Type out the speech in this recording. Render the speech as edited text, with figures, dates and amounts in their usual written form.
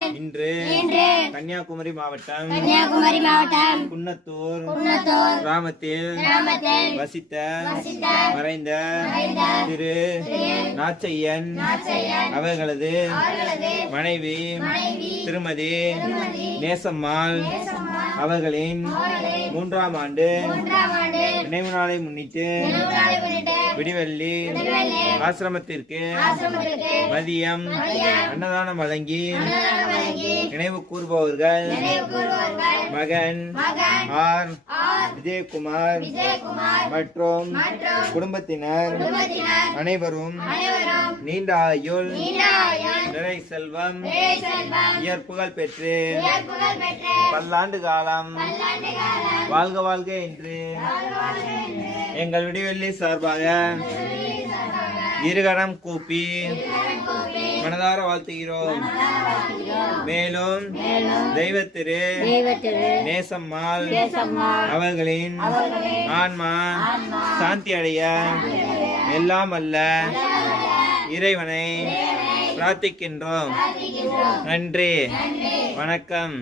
இன்று கன்னியாகுமரி மாவட்டம் குன்னத்தூர் கிராமத்தில் வசித்த மறைந்த திரு நாச்சையன் அவர்களது மனைவி திருமதி நேசம்மாள் அவர்களின் 3ஆம் ஆண்டு நினைவு நாளை முன்னிட்டு விடிவெள்ளி ஆசிரமத்திற்கு மதியம் அன்னதானம் வழங்கி நினைவு கூறுபவர்கள் மகன் ஆர் விஜயகுமார் மற்றும் குடும்பத்தினர் அனைவரும் நீண்ட ஆயுள் நிறை செல்வம் இயற்புகள் பெற்று பல்லாண்டு காலம் வாழ்க வாழ்க என்று எங்கள் விடிவெள்ளி சார்பாக இருகரம் கூப்பி மனதார வாழ்த்துகிறோம். மேலும் தெய்வத்திரு நேசம்மாள் அவர்களின் ஆன்மா சாந்தி அடைய எல்லாம் அல்ல இறைவனை பிரார்த்திக்கின்றோம். நன்றி, வணக்கம்.